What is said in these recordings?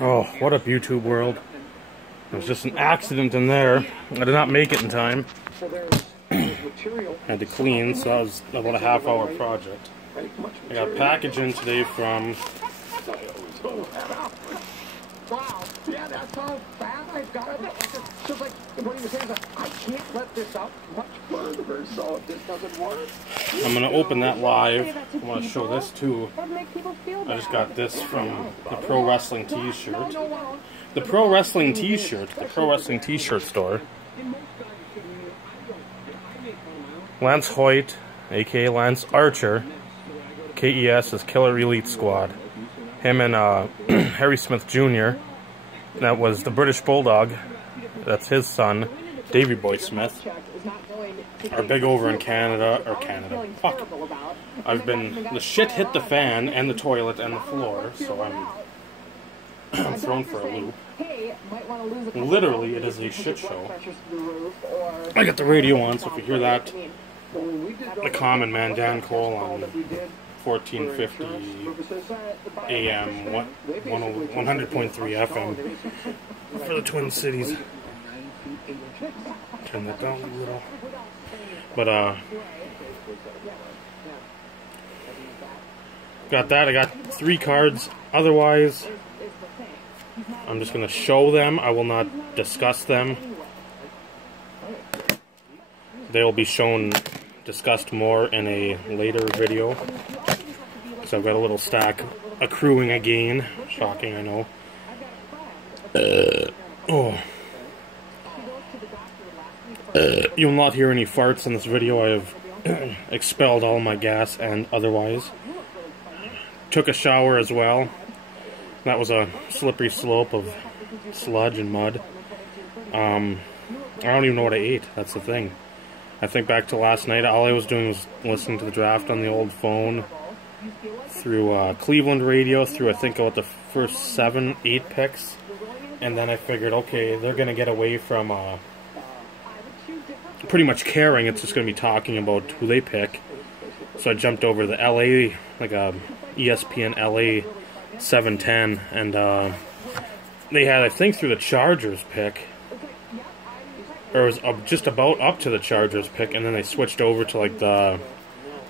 Oh, what up, YouTube world. It was just an accident in there. I did not make it in time. Had to clean, so that was about a half-hour project. I got a package in today from... Wow, yeah, that's how bad I've got it. Just like what he was saying, I can't let this out much further, so if this doesn't work. I'm going to open that live. I want to show this too. I just got this from the Pro Wrestling T-shirt. The Pro Wrestling T-shirt, the Pro Wrestling T-shirt store. Lance Hoyt, aka Lance Archer. KES is Killer Elite Squad. Him and Harry Smith Jr. That was the British Bulldog. That's his son, Davey Boy Smith. Are big over in Canada, Fuck. The shit hit the fan and the toilet and the floor, so I'm thrown for a loop. Literally, it is a shit show. I got the radio on, so if you hear that, the common man Dan Cole on 1450 AM, 100.3 FM for the Twin Cities. Turn that down a little. But, got that. I got 3 cards. Otherwise, I'm just going to show them. I will not discuss them. They will be discussed more in a later video. So I've got a little stack accruing again. Shocking, I know. You'll not hear any farts in this video. I have expelled all my gas and otherwise. Took a shower as well. That was a slippery slope of sludge and mud. I don't even know what I ate. That's the thing. I think back to last night, all I was doing was listening to the draft on the old phone through Cleveland radio, through I think about the first 7, 8 picks, and then I figured, okay, they're going to get away from pretty much caring. It's just going to be talking about who they pick. So I jumped over to the LA, like a ESPN LA 710, and they had, I think, through the Chargers pick, or it was just about up to the Chargers pick, and then they switched over to like the,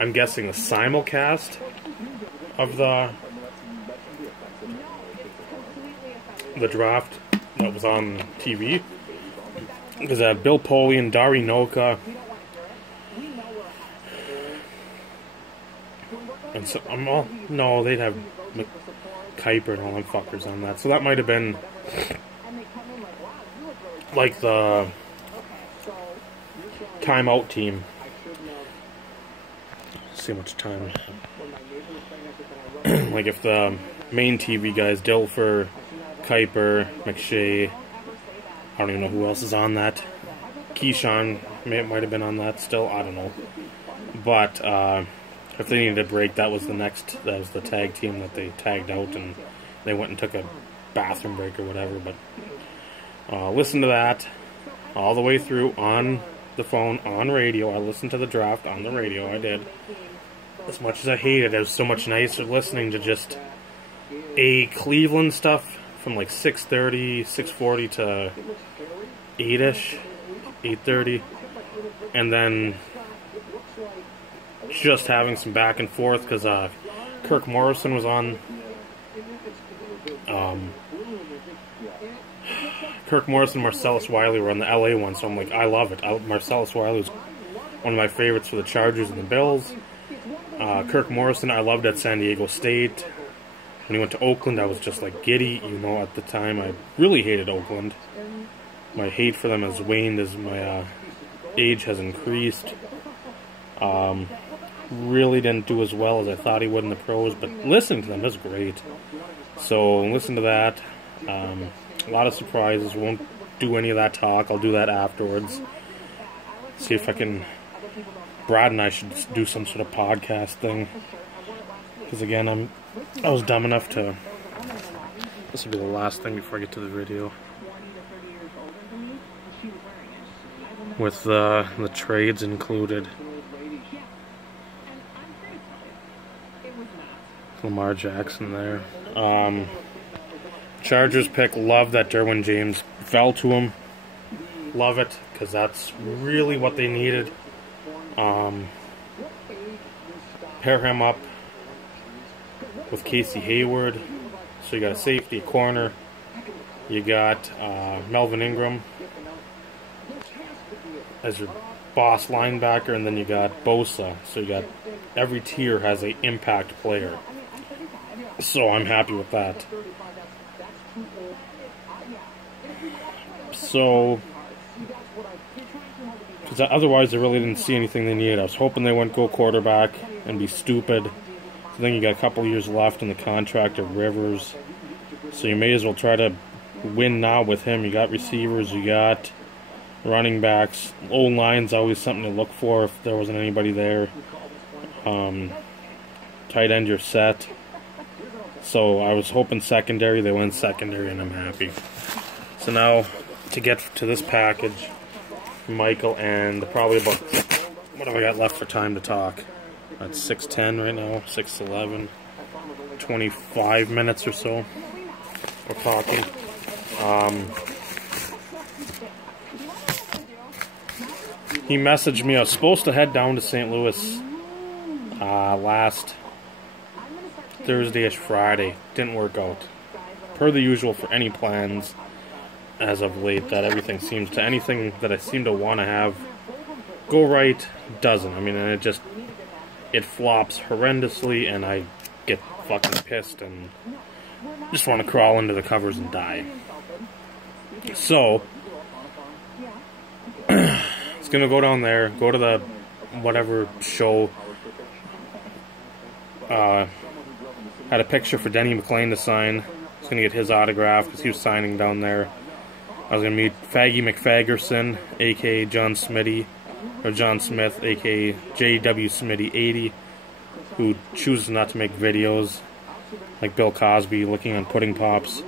I'm guessing the simulcast of the draft that was on TV. Because Bill Polian, Dari Noka, and so no, they'd have Kuiper and all them fuckers on that. So that might have been like the timeout team. Let's see how much time. Like if the main TV guys, Dilfer, Kuiper, McShay, I don't even know who else is on that. Keyshawn might have been on that still. I don't know. But if they needed a break, that was the tag team that they tagged out, and they went and took a bathroom break or whatever. But listen to that all the way through on the phone, on radio. I listened to the draft on the radio. I did. As much as I hated it, it was so much nicer listening to just Cleveland stuff from like 6:30, 6:40 to 8-ish, 8:30, and then just having some back and forth because Kirk Morrison was on. Kirk Morrison and Marcellus Wiley were on the LA one, so I'm like, I love it. Marcellus Wiley was one of my favorites for the Chargers and the Bills. Kirk Morrison, I loved at San Diego State. When he went to Oakland, I was just like giddy. You know, at the time, I really hated Oakland. My hate for them has waned as my age has increased. Really didn't do as well as I thought he would in the pros, but listening to them is great. So listen to that. A lot of surprises. Won't do any of that talk. I'll do that afterwards. See if I can... Brad and I should do some sort of podcast thing. Because again, I was dumb enough to... This will be the last thing before I get to the video. With the trades included. Lamar Jackson there. Chargers pick. Love that Derwin James fell to him. Love it, because that's really what they needed. Pair him up with Casey Hayward. So you got a safety, a corner. You got Melvin Ingram as your boss linebacker, and then you got Bosa. So you got every tier has an impact player. So I'm happy with that. So, because otherwise I really didn't see anything they needed. I was hoping they wouldn't go quarterback and be stupid. So then you got a couple years left in the contract of Rivers. So you may as well try to win now with him. You got receivers, you got running backs. O-line's always something to look for if there wasn't anybody there. Tight end, you're set. So I was hoping secondary. They went secondary, and I'm happy. So now, to get to this package, Michael, and probably about, what have I got left for time to talk? It's 6:10 right now, 6:11, 25 minutes or so we're talking. He messaged me. I was supposed to head down to St. Louis last Thursday-ish, Friday. Didn't work out. Per the usual for any plans as of late, that everything seems to, anything that I seem to want to have go right, doesn't. I mean, and it flops horrendously, and I get fucking pissed and just want to crawl into the covers and die. So, it's gonna go down there, go to the whatever show. Had a picture for Denny McLean to sign. I was gonna get his autograph because he was signing down there. I was gonna meet Faggy McFaggerson, aka John Smitty, or John Smith, aka JW Smitty 80, who chooses not to make videos like Bill Cosby looking on pudding pops.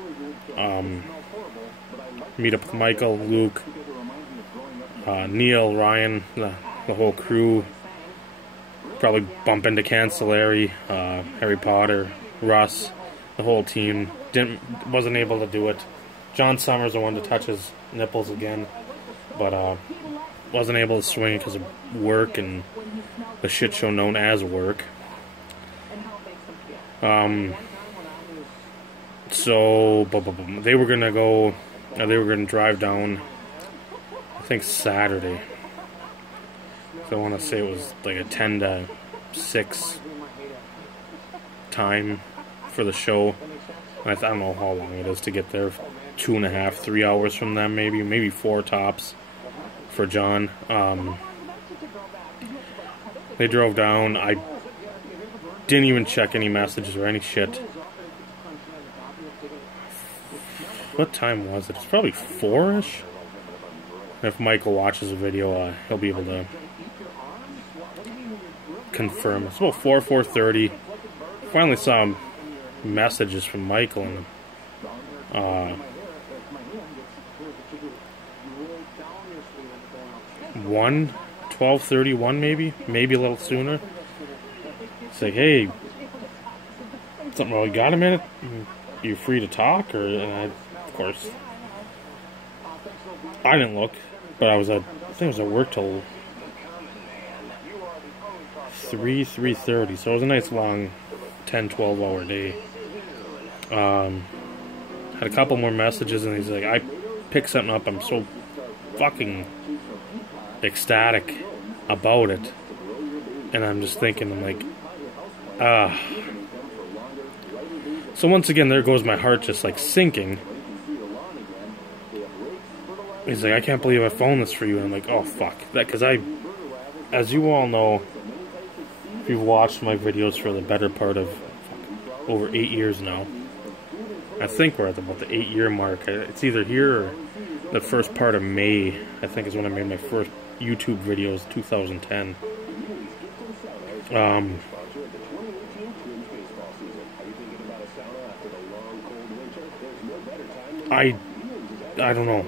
Meet up with Michael, Luke, Neil, Ryan, the whole crew. Probably bump into Cancellary, Harry Potter, Russ, the whole team. Wasn't able to do it. John Summers, I wanted to touch his nipples again, but wasn't able to swing because of work and the shit show known as work. So they were gonna go. They were gonna drive down, I think Saturday. So I want to say it was like a 10 to 6 time for the show. I don't know how long it is to get there. 2.5, 3 hours from them, maybe 4 tops for John. They drove down. I didn't even check any messages or any shit. What time was it? It's probably 4-ish. If Michael watches the video, he'll be able to confirm. It's about 4:30. Finally saw messages from Michael, and 12:31 maybe a little sooner. It's like, hey, something wrong? You got a minute? You free to talk? Of course, I didn't look, but I think I was at work till 3:30, so it was a nice long 10-12 hour day. Had a couple more messages, and he's like, I picked something up, I'm so fucking ecstatic about it. And I'm just thinking, I'm like, so once again, there goes my heart just like sinking. He's like, I can't believe I phoned this for you. And I'm like, oh fuck. That, because as you all know, if you've watched my videos for the better part of over 8 years now, I think we're at about the 8-year mark. It's either here or the first part of May, I think, is when I made my first YouTube videos, 2010. I don't know.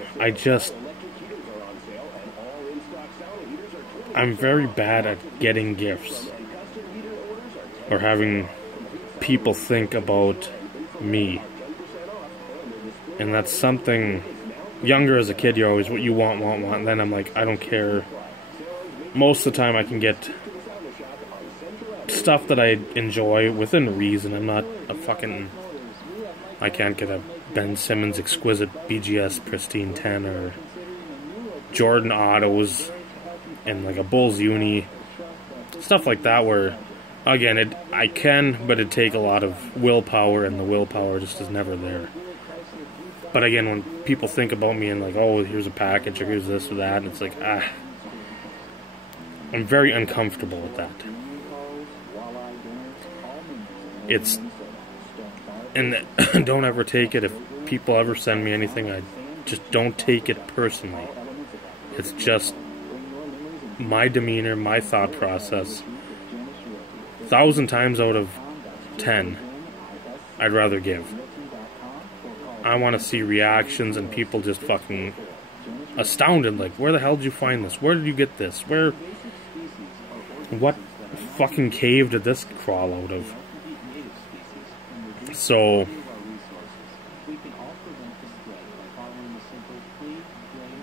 I'm very bad at getting gifts or having people think about me. And that's something, younger as a kid, you're always what you want, and then I'm like, I don't care. Most of the time I can get stuff that I enjoy within reason. I'm not a fucking, I can't get a Ben Simmons exquisite BGS pristine 10 or Jordan autos and like a Bulls uni, stuff like that, where again I can, but it'd take a lot of willpower, and the willpower just is never there. But again, when people think about me and like, oh, here's a package, or here's this or that, and it's like, I'm very uncomfortable with that. It's, and don't ever take it, if people ever send me anything, I just don't take it personally. It's just my demeanor, my thought process. 1,000 times out of 10, I'd rather give. I want to see reactions and people just fucking astounded, like, where the hell did you find this? Where did you get this? What fucking cave did this crawl out of? So,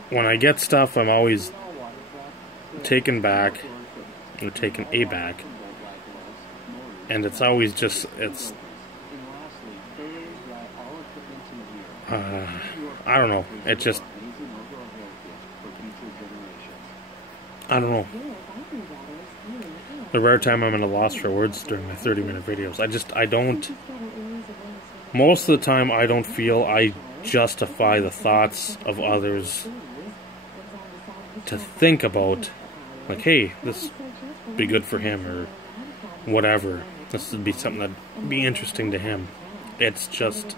when I get stuff, I'm always taken back, or taken aback, and it's always just, it's, I don't know, it just, I don't know. The rare time I'm at a loss for words during my 30-minute videos, I don't, most of the time I don't feel I justify the thoughts of others to think about, like, hey, this would be good for him, or whatever, this would be something that'd be interesting to him. It's just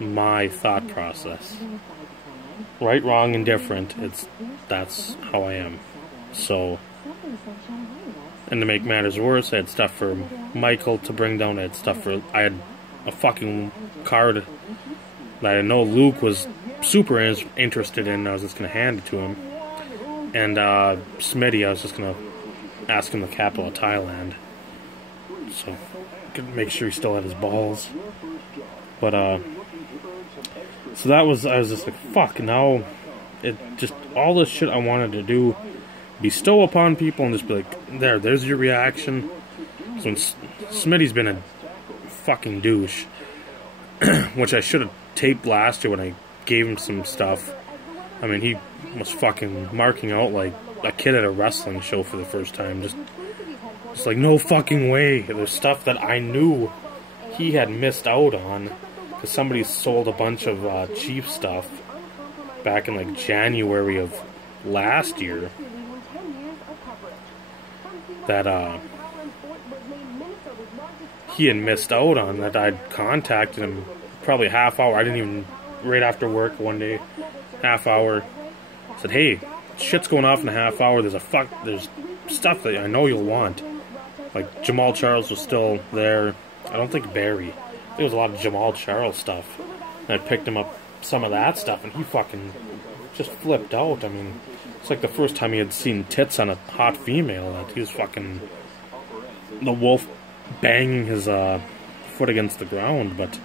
my thought process. Right, wrong, indifferent, that's how I am. So, and to make matters worse, I had stuff for Michael to bring down, I had a fucking card that I know Luke was super interested in, I was just going to hand it to him. And Smitty, I was just going to ask him the capital of Thailand, so I could make sure he still had his balls. But, so that was, I was just like, fuck, now, it just, all this shit I wanted to do, bestow upon people and just be like, there's your reaction. So Smitty's been a fucking douche, which I should have taped last year when I gave him some stuff. I mean, he was fucking marking out like a kid at a wrestling show for the first time, just like, no fucking way. There's stuff that I knew he had missed out on, because somebody sold a bunch of cheap stuff back in like January of last year that he had missed out on, that I'd contacted him probably a half hour. I didn't even, right after work one day, half hour, said, hey, shit's going off in a half hour, there's stuff that I know you'll want. Like, Jamal Charles was still there. I don't think Barry. There was a lot of Jamal Charles stuff. And I picked him up some of that stuff, and he fucking just flipped out. I mean, it's like the first time he had seen tits on a hot female, that he was fucking the wolf banging his foot against the ground. But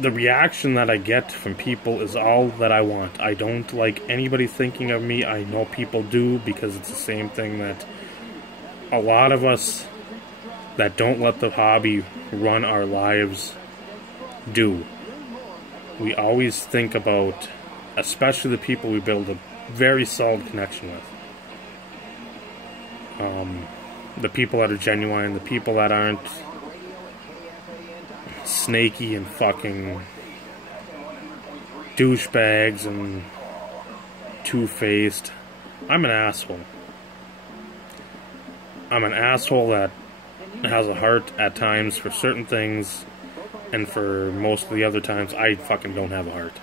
the reaction that I get from people is all that I want. I don't like anybody thinking of me. I know people do, because it's the same thing that a lot of us that don't let the hobby run our lives do. We always think about, especially the people we build a very solid connection with. The people that are genuine, the people that aren't snaky and fucking douchebags and two-faced. I'm an asshole. I'm an asshole that has a heart at times for certain things, and for most of the other times I fucking don't have a heart,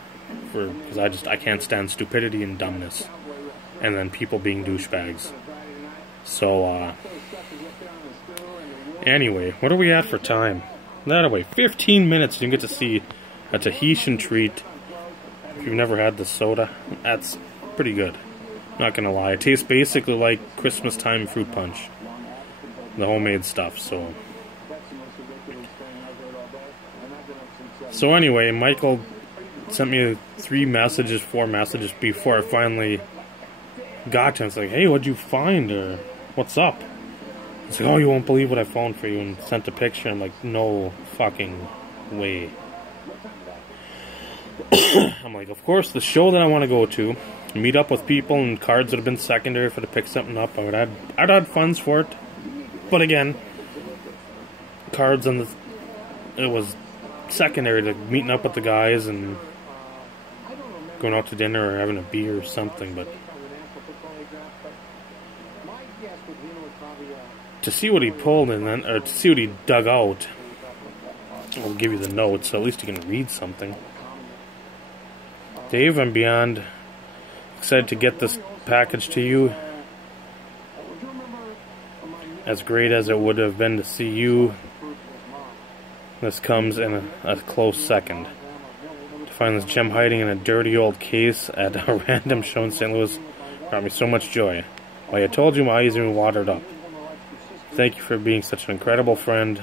because I can't stand stupidity and dumbness, and then people being douchebags. So anyway, what are we at for time? That way, 15 minutes, you can get to see a Tahitian treat. If you've never had the soda, that's pretty good. Not gonna lie, it tastes basically like Christmas time fruit punch. the homemade stuff. So anyway, Michael sent me 4 messages before I finally got to him. It's like, hey, what'd you find, or what's up? It's like, oh, you won't believe what I found for you, and sent a picture. I'm like, no fucking way. I'm like, of course, the show that I want to go to, meet up with people, and cards would have been secondary for to pick something up. I'd add funds for it, but again, cards it was secondary to meeting up with the guys and going out to dinner or having a beer or something. But to see what he pulled and then, or to see what he dug out, I'll give you the notes, so at least you can read something. Dave, I'm beyond excited to get this package to you. As great as it would have been to see you, this comes in a close second. To find this gem hiding in a dirty old case at a random show in St. Louis brought me so much joy. Like I told you, my eyes even watered up. Thank you for being such an incredible friend,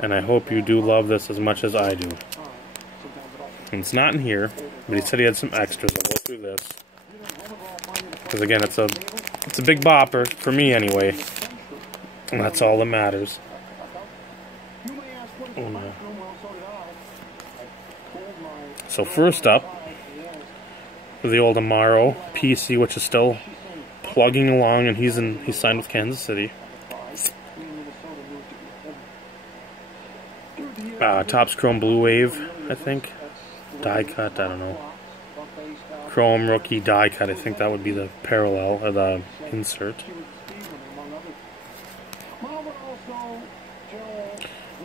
and I hope you do love this as much as I do. And it's not in here, but he said he had some extras. I'll go through this. Because again, it's a big bopper, for me anyway. And that's all that matters. Oh, no. So first up, the old Amaro PC, which is still plugging along, and he's signed with Kansas City. Topps Chrome Blue Wave, I think. Die cut, I don't know. Chrome Rookie die cut, I think that would be the parallel, or the insert.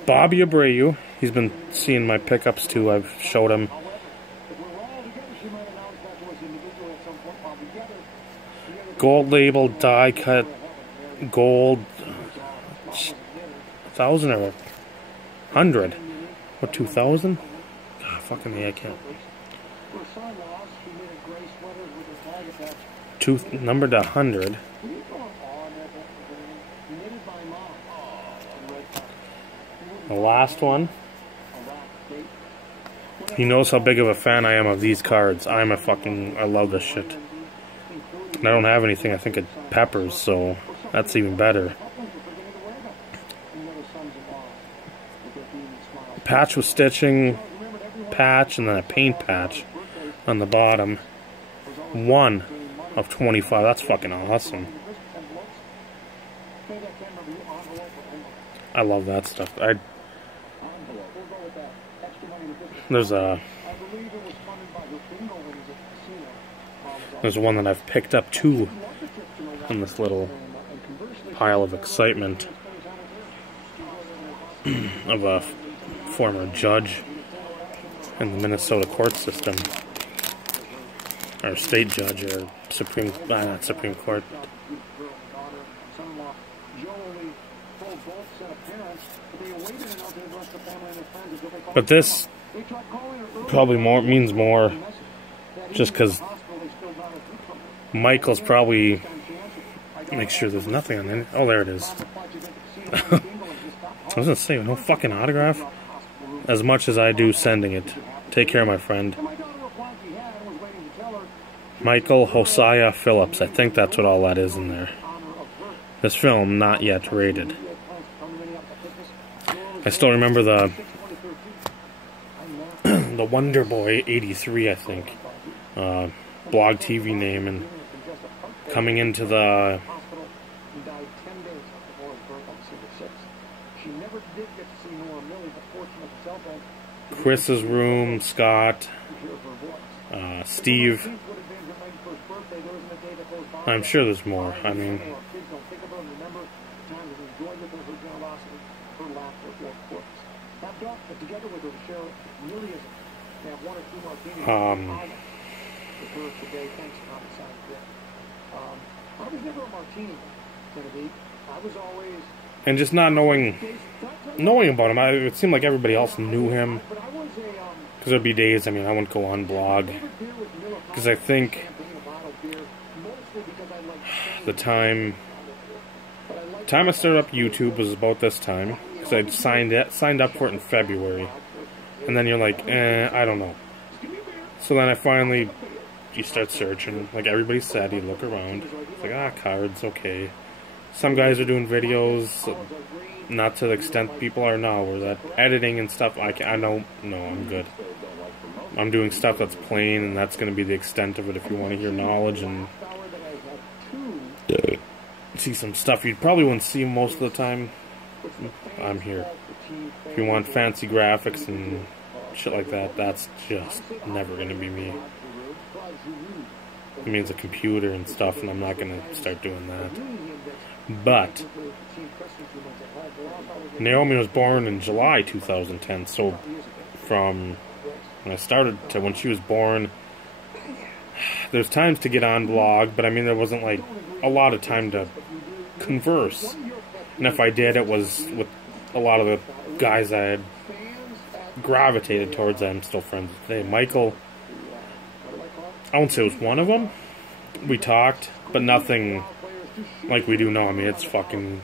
Bobby Abreu, he's been seeing my pickups too. I've showed him. Gold label die cut gold 1,000 or 100. What, 2,000? God, fucking A, I can't. Numbered to 100. The last one. He knows how big of a fan I am of these cards. I love this shit. And I don't have anything, I think, at Peppers, so that's even better. Patch with stitching, patch, and then a paint patch on the bottom. 1 of 25. That's fucking awesome. I love that stuff. There's one that I've picked up too in this little pile of excitement of a former judge in the Minnesota court system, or state judge, or not Supreme Court. But this probably means more just because Michael's probably make sure there's nothing on it. Oh, there it is. I was gonna say, no fucking autograph. As much as I do sending it. Take care, my friend. Michael Hosea Phillips. I think that's what all that is in there. This film, not yet rated. I still remember the Wonder Boy 83, I think. Blog TV name, and coming into the Chris's room, Scott, Steve. I'm sure there's more. I mean, and just not knowing about him, it seemed like everybody else knew him. Because there'd be days, I mean, I wouldn't go on blog. Because I think the time time I started up YouTube was about this time, because I'd signed up for it in February. And then you're like, I don't know. So then I finally, you start searching, like everybody said, you look around, it's like, cards, okay. Some guys are doing videos, not to the extent people are now, where that editing and stuff, I don't, no, I'm good. I'm doing stuff that's plain, and that's going to be the extent of it if you want to hear knowledge and see some stuff you probably wouldn't see most of the time. I'm here. If you want fancy graphics and shit like that, that's just never going to be me. It means a computer and stuff, and I'm not going to start doing that. But Naomi was born in July 2010, so from when I started to when she was born, there's times to get on blog, but I mean there wasn't like a lot of time to converse. And if I did, it was with a lot of the guys I had gravitated towards that I'm still friends with today. Michael, I won't say it was one of them. We talked, but nothing like we do now. I mean, it's fucking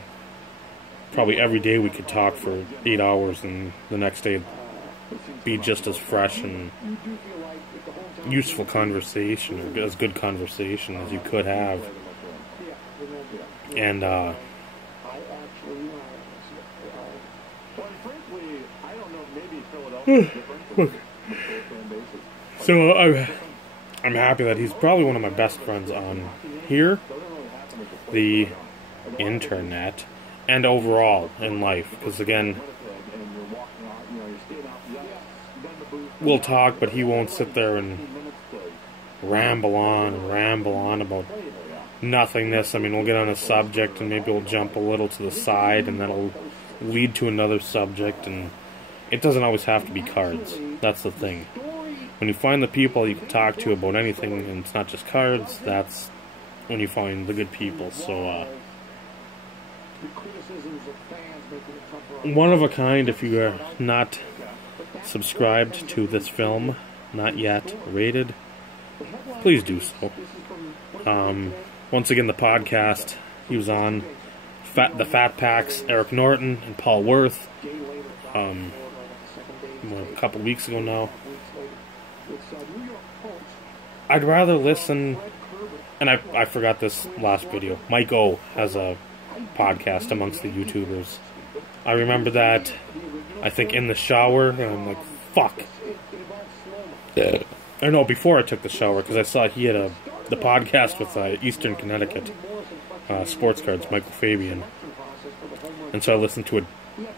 probably every day we could talk for 8 hours, and the next day be just as fresh and useful conversation, or as good conversation as you could have. And so I'm happy that he's probably one of my best friends on here, the internet, and overall in life. Because again, we'll talk, but he won't sit there and ramble on about nothingness. I mean, we'll get on a subject and maybe we'll jump a little to the side, and that'll lead to another subject, and it doesn't always have to be cards. That's the thing. When you find the people you can talk to about anything, and it's not just cards, that's when you find the good people. So, one of a kind. If you are not subscribed to this film, not yet rated, please do so. Once again, the podcast, he was on the Fat Packs, Eric Norton and Paul Worth, a couple weeks ago now. I'd rather listen, and I forgot this last video, Mike O has a podcast amongst the YouTubers. I remember that, I think, in the shower, and I'm like, fuck. Or no, before I took the shower, because I saw he had the podcast with Eastern Connecticut Sports Cards, Michael Fabian. And so I listened to it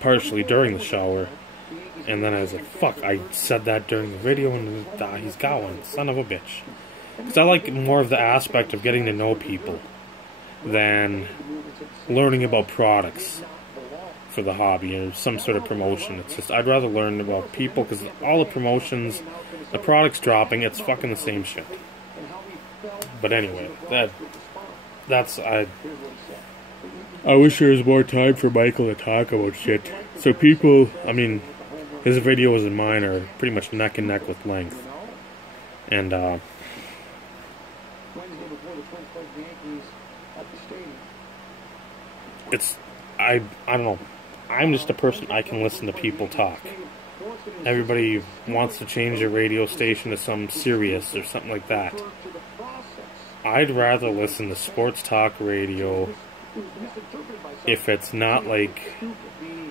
partially during the shower, and then I was like, fuck, I said that during the video, and he's got one, son of a bitch. Because I like more of the aspect of getting to know people than learning about products for the hobby or some sort of promotion. It's just, I'd rather learn about people, because all the promotions, the products dropping, it's fucking the same shit. But anyway, that's I wish there was more time for Michael to talk about shit. So people, I mean, his videos and mine are pretty much neck and neck with length. And it's, I don't know, I'm just a person, I can listen to people talk. Everybody wants to change their radio station to some Sirius or something like that. I'd rather listen to sports talk radio if it's not like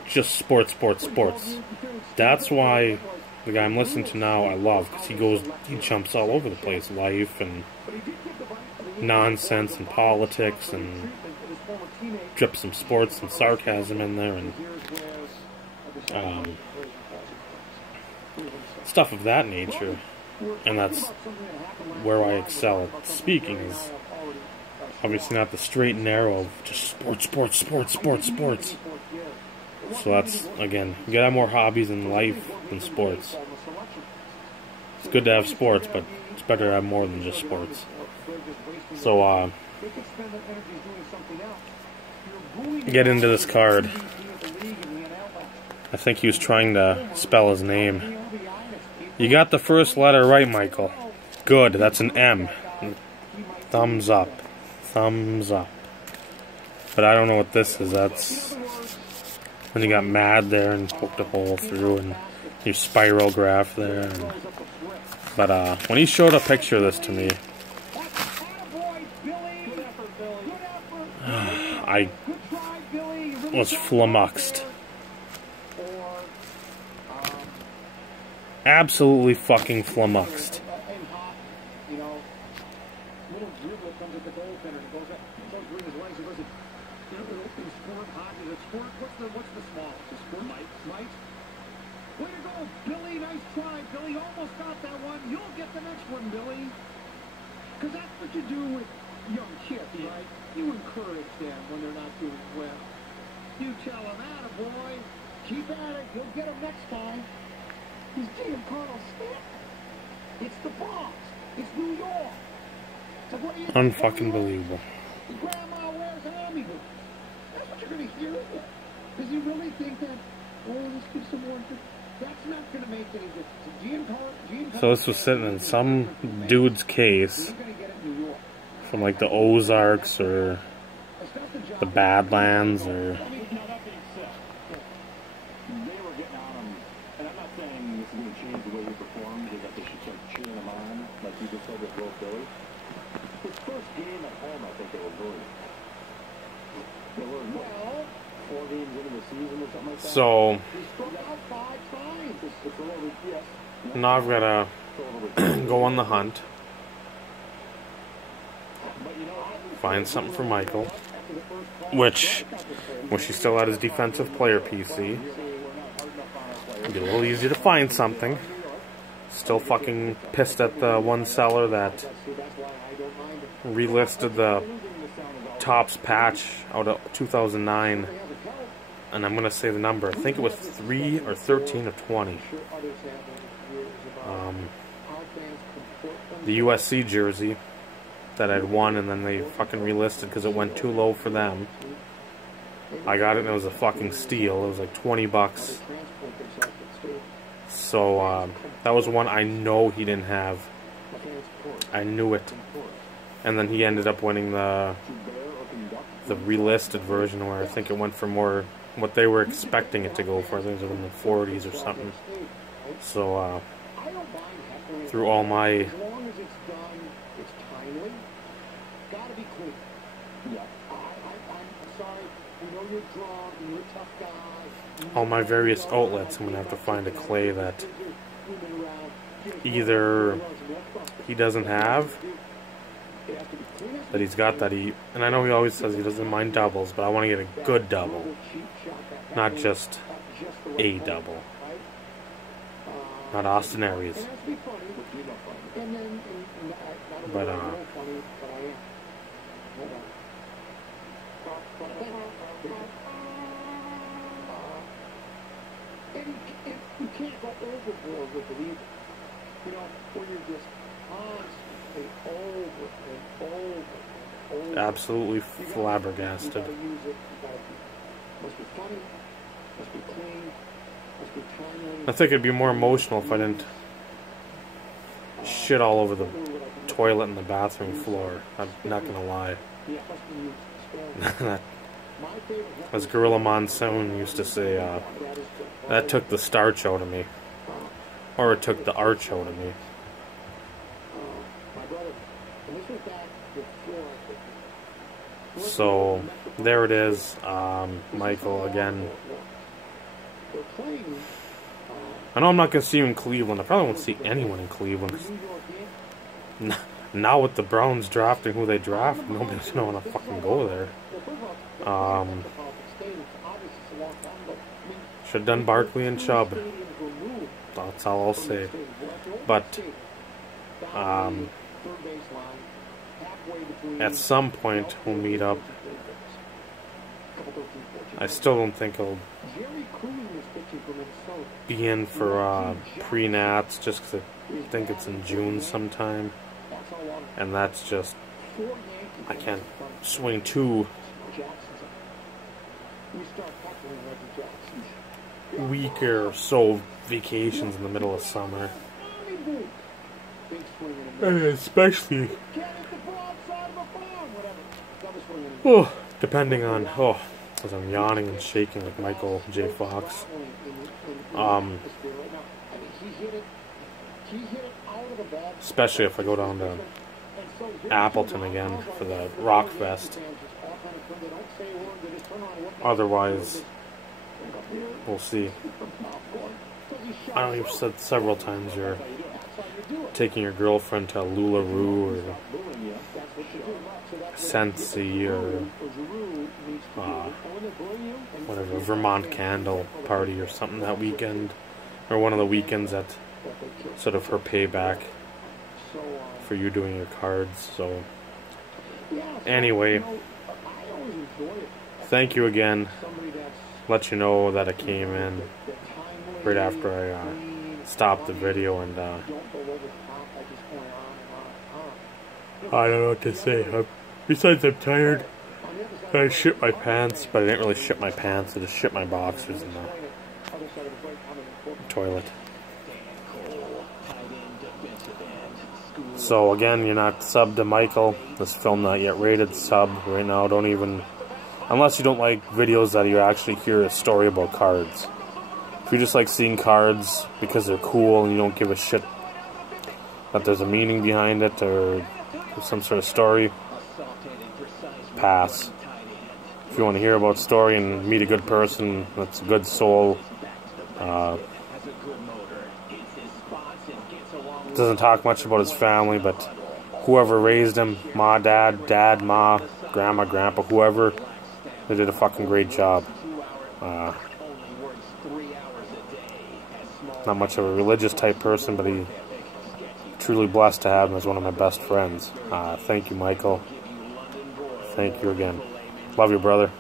just sports. That's why the guy I'm listening to now I love, because he jumps all over the place, life and nonsense and politics, and drips some sports and sarcasm in there, and stuff of that nature. And that's where I excel at speaking, is obviously not the straight and narrow of just sports. So that's, again, you gotta have more hobbies in life than sports. It's good to have sports, but it's better to have more than just sports. So, get into this card. I think he was trying to spell his name. You got the first letter right, Michael. Good, that's an M. Thumbs up. Thumbs up. But I don't know what this is. That's when you got mad there and poked a hole through and your spiral graph there. But when he showed a picture of this to me, I was flummoxed. Absolutely fucking flummoxed. What's the smallest? The sport? Mike? Way to go, Billy. Nice try, Billy. Almost got that one. You'll get the next one, Billy. Because that's what you do with young kids, right? You encourage them when they're not doing well. You tell them, attaboy, keep at it. You'll get them next time. He's Giancarlo Stanton. It's the Bronx. It's New York. So what do you unfucking believable. Grandma wears army boots. That's what you're going to hear. Does he really think that, oh, let's give some more? That's not going to make any difference. So this was sitting in some dude's case from like the Ozarks or the Badlands or... His first game at home, I think they were good. They were well, 4 games into the season or something like that. So He struck out 5 times. It's a little, yes. now I've got to go on the hunt, find something for Michael, which he still had his defensive player PC. It'd be a little easier to find something. Still fucking pissed at the one seller that relisted the Topps patch out of 2009, and I'm gonna say the number. I think it was 3 or 13 or 20. The USC jersey that I'd won, and then they fucking relisted because it went too low for them. I got it and it was a fucking steal. It was like 20 bucks. So that was one I know he didn't have. I knew it. And then he ended up winning the relisted version, where I think it went for more what they were expecting it to go for. I think it was in the 40s or something. So through all my various outlets, I'm gonna have to find a clay that either he doesn't have, that he's got, that he, and I know he always says he doesn't mind doubles, but I want to get a good double, not just a double, not Austin Aries. But you can't go overboard with it either. You know, when you're just constantly over and over and over. Absolutely flabbergasted. Must be funny, must be clean, must be timely. I think it'd be more emotional if I didn't shit all over the toilet and the bathroom floor. I'm not gonna lie. As Gorilla Monsoon used to say, that took the starch out of me. Or it took the arch out of me. So, there it is. Michael, again. I know I'm not going to see you in Cleveland. I probably won't see anyone in Cleveland. Now with the Browns drafting who they draft, nobody's going to want to fucking go there. Should have done Barkley and Chubb. That's all I'll say. But at some point we'll meet up. I still don't think I'll be in for pre-nats, just because I think it's in June sometime. And that's just, I can't swing 2 week or so vacations in the middle of summer. And especially depending on, as I'm yawning and shaking like Michael J. Fox. Especially if I go down to Appleton again for the Rock Fest. Otherwise, we'll see. I know you've said several times you're taking your girlfriend to LuLaRoo or Sensi or whatever, Vermont Candle Party or something that weekend, or one of the weekends at sort of her payback for you doing your cards. So anyway, thank you again. Let you know that I came in right after I stopped the video, and I don't know what to say. Besides, I'm tired. I shit my pants, but I didn't really shit my pants. I just shit my boxers in the toilet. So again, you're not subbed to Michael. This film not yet rated. Sub right now. Don't even, unless you don't like videos that you actually hear a story about cards. If you just like seeing cards because they're cool and you don't give a shit that there's a meaning behind it or some sort of story, pass. If you want to hear about story and meet a good person that's a good soul, doesn't talk much about his family, but whoever raised him, ma, dad, ma, grandma, grandpa, whoever, they did a fucking great job. Not much of a religious type person, but he truly blessed to have him as one of my best friends. Thank you, Michael. Thank you again. Love you, brother.